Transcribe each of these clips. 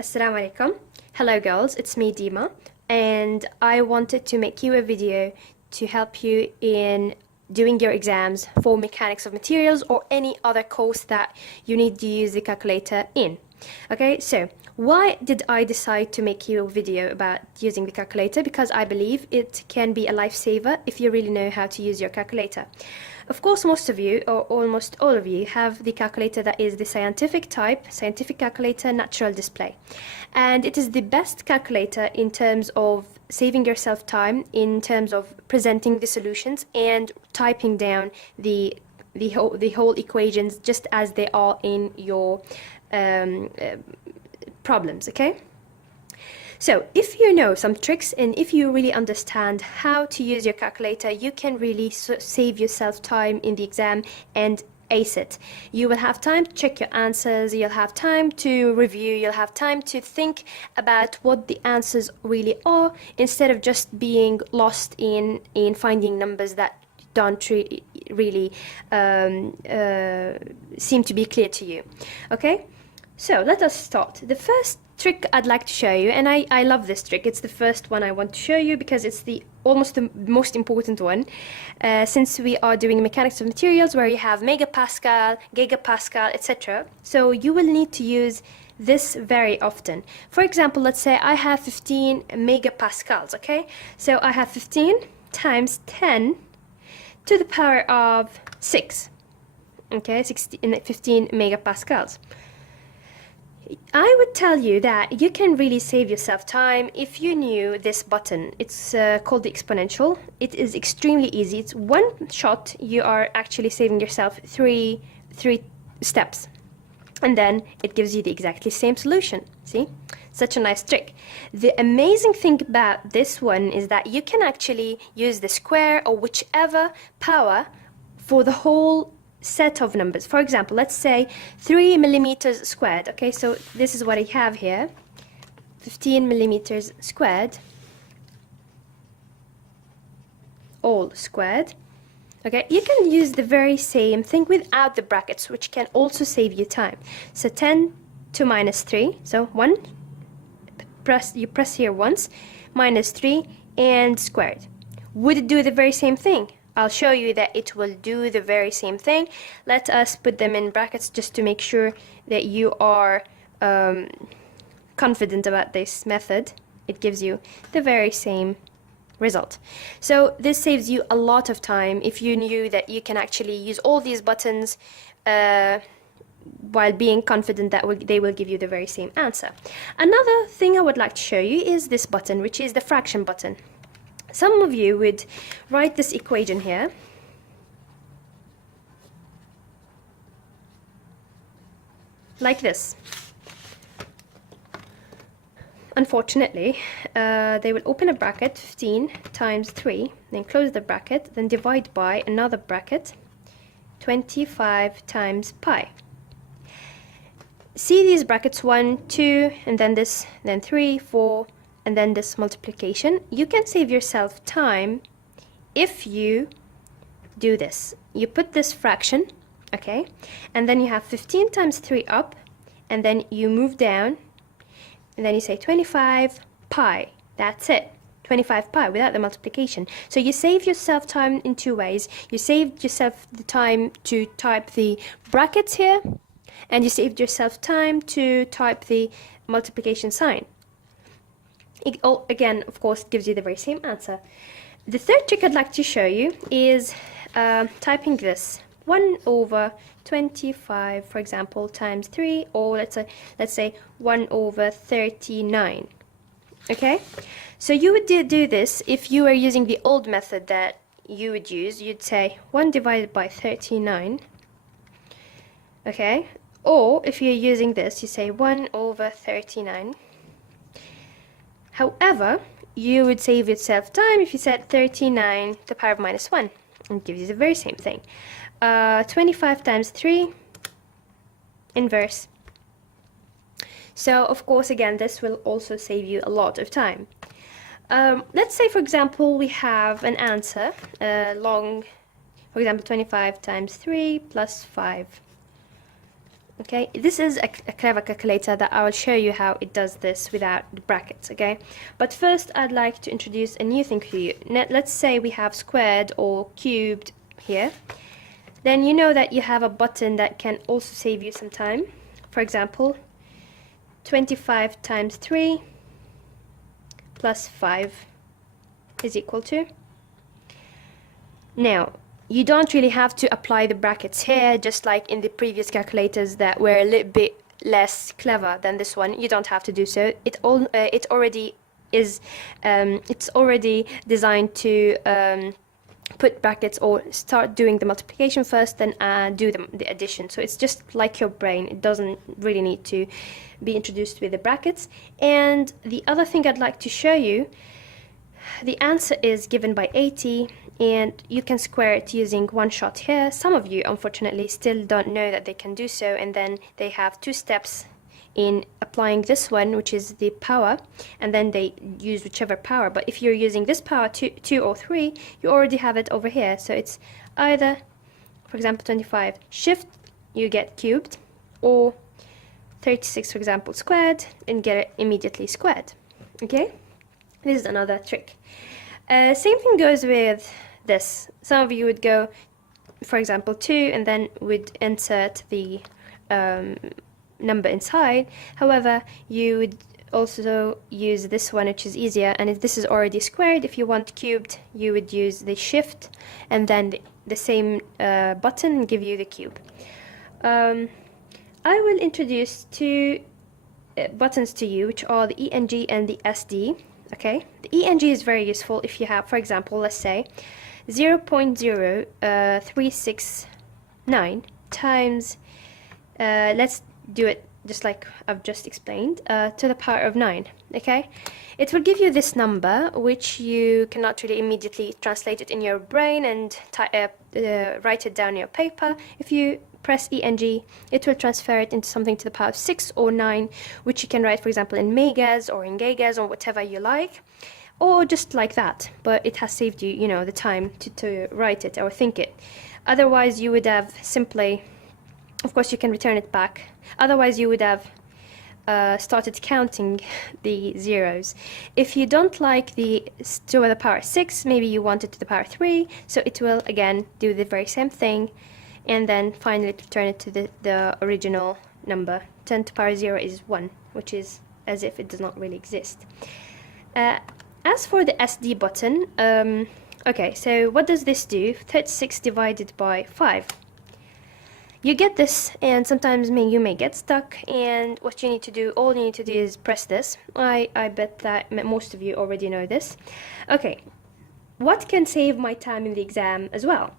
Assalamu alaikum. Hello girls, it's me Dima, and I wanted to make you a video to help you in doing your exams for mechanics of materials or any other course that you need to use the calculator in. Okay, so why did I decide to make you a video about using the calculator? Because I believe it can be a lifesaver if you really know how to use your calculator. Of course, most of you, or almost all of you, have the calculator that is the scientific type, scientific calculator, natural display. And it is the best calculator in terms of saving yourself time, in terms of presenting the solutions and typing down the whole equations just as they are in your problems, okay? So if you know some tricks and if you really understand how to use your calculator, you can really save yourself time in the exam and ace it. You will have time to check your answers, you'll have time to review, you'll have time to think about what the answers really are instead of just being lost in finding numbers that don't really seem to be clear to you. Okay, so let us start. The first trick I'd like to show you, and I love this trick, it's the first one I want to show you because it's almost the most important one, since we are doing mechanics of materials where you have megapascal, gigapascal, etc. So you will need to use this very often. For example, let's say I have 15 megapascals, okay? So I have 15 times 10 to the power of 6, okay, 15 megapascals. I would tell you that you can really save yourself time if you knew this button. It's called the exponential. It is extremely easy. It's one shot. You are actually saving yourself three steps. And then it gives you the exactly same solution. See? Such a nice trick. The amazing thing about this one is that you can actually use the square or whichever power for the whole set of numbers. For example, let's say 3 millimeters squared. Okay, so this is what I have here. 15 millimeters squared, all squared. Okay, you can use the very same thing without the brackets, which can also save you time. So 10 to minus 3, so 1, you press here once, minus 3, and squared. Would it do the very same thing? I'll show you that it will do the very same thing. Let us put them in brackets just to make sure that you are confident about this method. It gives you the very same result. So this saves you a lot of time if you knew that you can actually use all these buttons while being confident that they will give you the very same answer. Another thing I would like to show you is this button, which is the fraction button. Some of you would write this equation here. Like this. Unfortunately, they will open a bracket, 15 times 3, then close the bracket, then divide by another bracket, 25 times pi. See these brackets, 1, 2, and then this, then 3, 4, and then this multiplication. You can save yourself time if you do this. You put this fraction, okay, and then you have 15 times 3 up, and then you move down, and then you say 25 pi. That's it. 25 pi without the multiplication. So you save yourself time in two ways. You saved yourself the time to type the brackets here, and you saved yourself time to type the multiplication sign. It all, again, of course, gives you the very same answer. The third trick I'd like to show you is typing this 1 over 25, for example, times 3, or let's say 1 over 39. Okay, so you would do this if you were using the old method that you would use. You'd say 1 divided by 39. Okay, or if you're using this, you say 1 over 39. However, you would save yourself time if you said 39 to the power of minus 1. It gives you the very same thing. 25 times 3, inverse. So, of course, again, this will also save you a lot of time. Let's say, for example, we have an answer, long, for example, 25 times 3 plus 5. Okay, this is a clever calculator that I will show you how it does this without the brackets, okay? But first I'd like to introduce a new thing for you. Let's say we have squared or cubed here. Then you know that you have a button that can also save you some time. For example, 25 times 3 plus 5 is equal to. Now, you don't really have to apply the brackets here, just like in the previous calculators that were a little bit less clever than this one. You don't have to do so. It already is. It's already designed to put brackets or start doing the multiplication first, then do the addition. So it's just like your brain. It doesn't really need to be introduced with the brackets. And the other thing I'd like to show you, the answer is given by 80, and you can square it using one shot here. Some of you, unfortunately, still don't know that they can do so, and then they have two steps in applying this one, which is the power, and then they use whichever power. But if you're using this power, 2 or 3, you already have it over here. So it's either, for example, 25, shift, you get cubed, or 36, for example, squared, and get it immediately squared. Okay? This is another trick. Same thing goes with this. Some of you would go, for example, 2, and then would insert the number inside. However, you would also use this one, which is easier, and if this is already squared, if you want cubed, you would use the shift and then the same button and give you the cube. I will introduce two buttons to you, which are the ENG and the SD. Okay, the ENG is very useful if you have, for example, let's say 0.0369 times, let's do it just like I've just explained, to the power of 9, okay? It will give you this number, which you cannot really immediately translate it in your brain and write it down on your paper. If you press ENG, it will transfer it into something to the power of 6 or 9, which you can write, for example, in megas or in gigas or whatever you like, or just like that. But it has saved you, you know, the time to write it or think it. Otherwise, you would have simply, of course, you can return it back. Otherwise, you would have started counting the zeros. If you don't like the 2 to the power 6, maybe you want it to the power 3, so it will again do the very same thing, and then finally return it to the original number. 10 to the power 0 is 1, which is as if it does not really exist. As for the SD button, okay, so what does this do? 36 divided by 5. You get this, and sometimes you may get stuck, and what you need to do, all you need to do is press this. I bet that most of you already know this. Okay, what can save my time in the exam as well?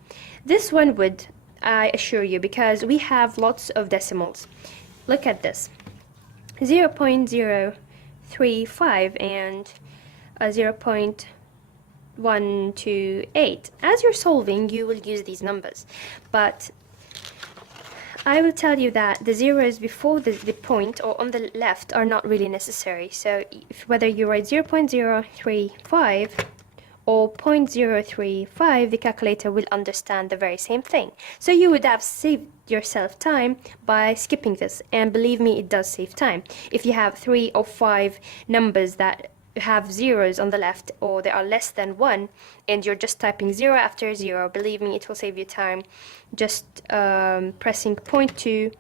This one would, I assure you, because we have lots of decimals. Look at this. 0.035 and 0.128. As you're solving, you will use these numbers, but I will tell you that the zeros before the point or on the left are not really necessary. So whether you write 0.035 or 0.035, the calculator will understand the very same thing. So you would have saved yourself time by skipping this, and believe me, it does save time. If you have 3 or 5 numbers that have zeros on the left, or they are less than 1, and you're just typing 0 after 0, believe me, it will save you time just pressing 0.2,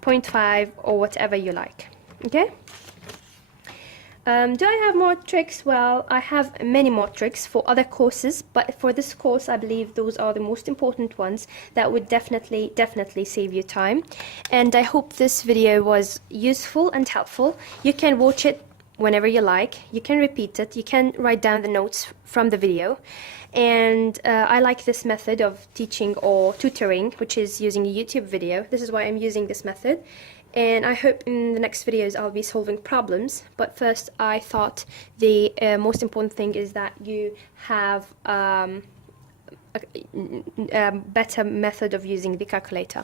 0.5, or whatever you like. Okay? Do I have more tricks? Well, I have many more tricks for other courses, but for this course, I believe those are the most important ones that would definitely save you time. And I hope this video was useful and helpful. You can watch it whenever you like, you can repeat it, you can write down the notes from the video, and I like this method of teaching or tutoring, which is using a YouTube video. This is why I'm using this method, and I hope in the next videos I'll be solving problems. But first, I thought the most important thing is that you have a better method of using the calculator.